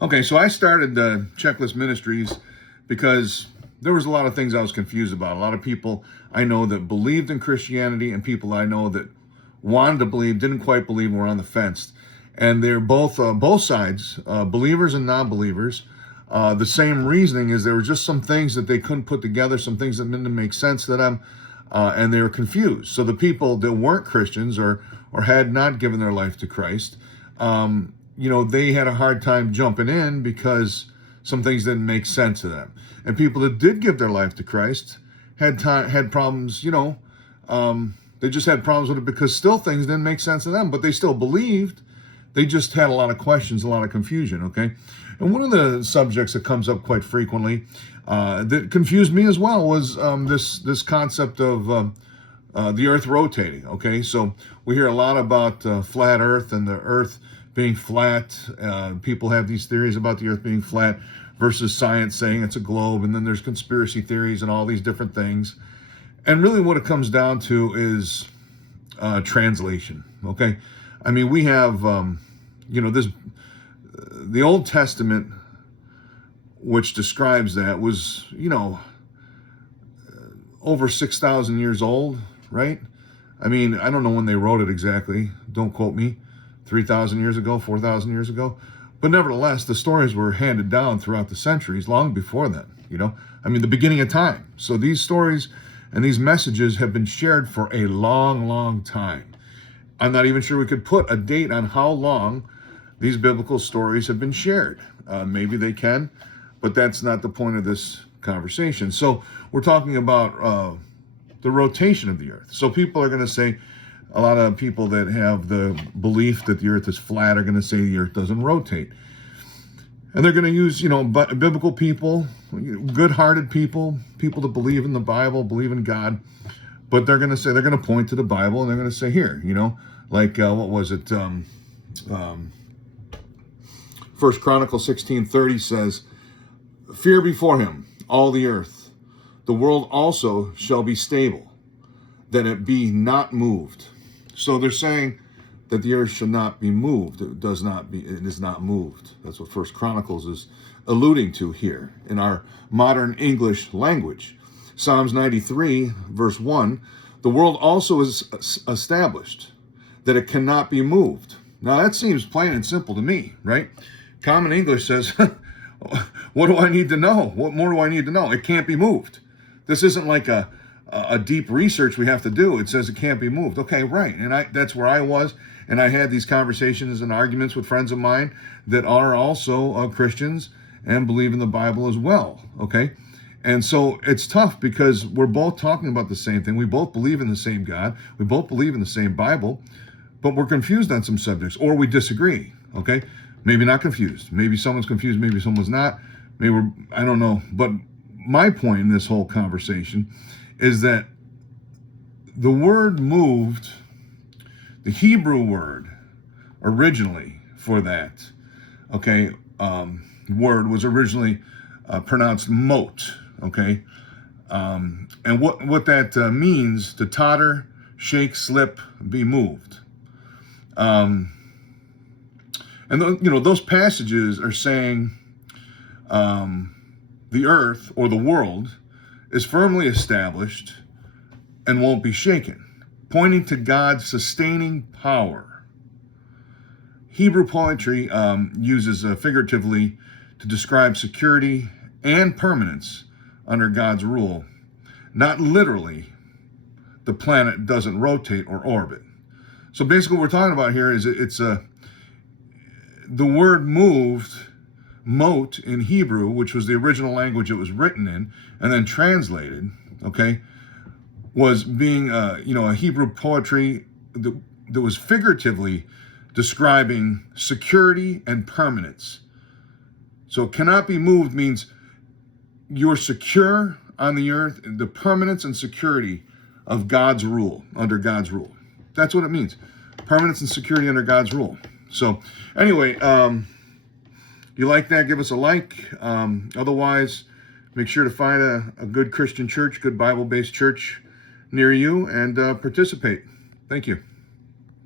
Okay, so I started the Checklist Ministries because there was a lot of things I was confused about. A lot of people I know that believed in Christianity and people I know that wanted to believe, didn't quite believe, were on the fence. And they're both sides, believers and non-believers. The same reasoning is there were just some things that they couldn't put together, some things that didn't make sense to them, and they were confused. So the people that weren't Christians or had not given their life to Christ, they had a hard time jumping in because some things didn't make sense to them. And people that did give their life to Christ had problems. They just had problems with it because still things didn't make sense to them, but they still believed. They just had a lot of questions, a lot of confusion. Okay, and one of the subjects that comes up quite frequently that confused me as well was this concept of the Earth rotating. Okay, so we hear a lot about flat Earth and the Earth being flat. People have these theories about the Earth being flat versus science saying it's a globe, and then there's conspiracy theories and all these different things. And really what it comes down to is translation. Okay, I mean, we have the Old Testament, which describes that, was over 6,000 years old, right? I mean, I don't know when they wrote it exactly. Don't quote me. 3,000 years ago, 4,000 years ago. But nevertheless, the stories were handed down throughout the centuries, long before then, I mean, the beginning of time. So these stories and these messages have been shared for a long, long time. I'm not even sure we could put a date on how long these biblical stories have been shared. Maybe they can, but that's not the point of this conversation. So we're talking about the rotation of the earth. So people are going to say, a lot of people that have the belief that the earth is flat are going to say the earth doesn't rotate. And they're going to use, biblical people, good-hearted people that believe in the Bible, believe in God. But they're going to point to the Bible and they're going to say, here, what was it? 1 Chronicles 16:30 says, fear before him, all the earth. The world also shall be stable, that it be not moved. So they're saying that the earth should not be moved. It is not moved. That's what 1 Chronicles is alluding to here in our modern English language. Psalms 93, verse 1, the world also is established, that it cannot be moved. Now that seems plain and simple to me, right? Common English says, what do I need to know? What more do I need to know? It can't be moved. This isn't like a deep research we have to do. It says it can't be moved. Okay, right. And that's where I was. And I had these conversations and arguments with friends of mine that are also Christians and believe in the Bible as well. Okay. And so it's tough because we're both talking about the same thing. We both believe in the same God. We both believe in the same Bible, but we're confused on some subjects or we disagree. Okay. Maybe not confused. Maybe someone's confused. Maybe someone's not. I don't know. But my point in this whole conversation is that the word moved, the Hebrew word originally for that, word was originally pronounced mot, and what that means, to totter, shake, slip, be moved. And those passages are saying the earth or the world is firmly established and won't be shaken, pointing to God's sustaining power. Hebrew poetry uses figuratively to describe security and permanence under God's rule. Not literally, the planet doesn't rotate or orbit. So basically what we're talking about here is the word moved, mot in Hebrew, which was the original language it was written in and then translated, was being, a Hebrew poetry that was figuratively describing security and permanence. So cannot be moved means you're secure on the earth, the permanence and security of God's rule, under God's rule. That's what it means. Permanence and security under God's rule. So anyway, you like that, give us a like. Otherwise, make sure to find a good Christian church, good Bible-based church near you and participate. Thank you.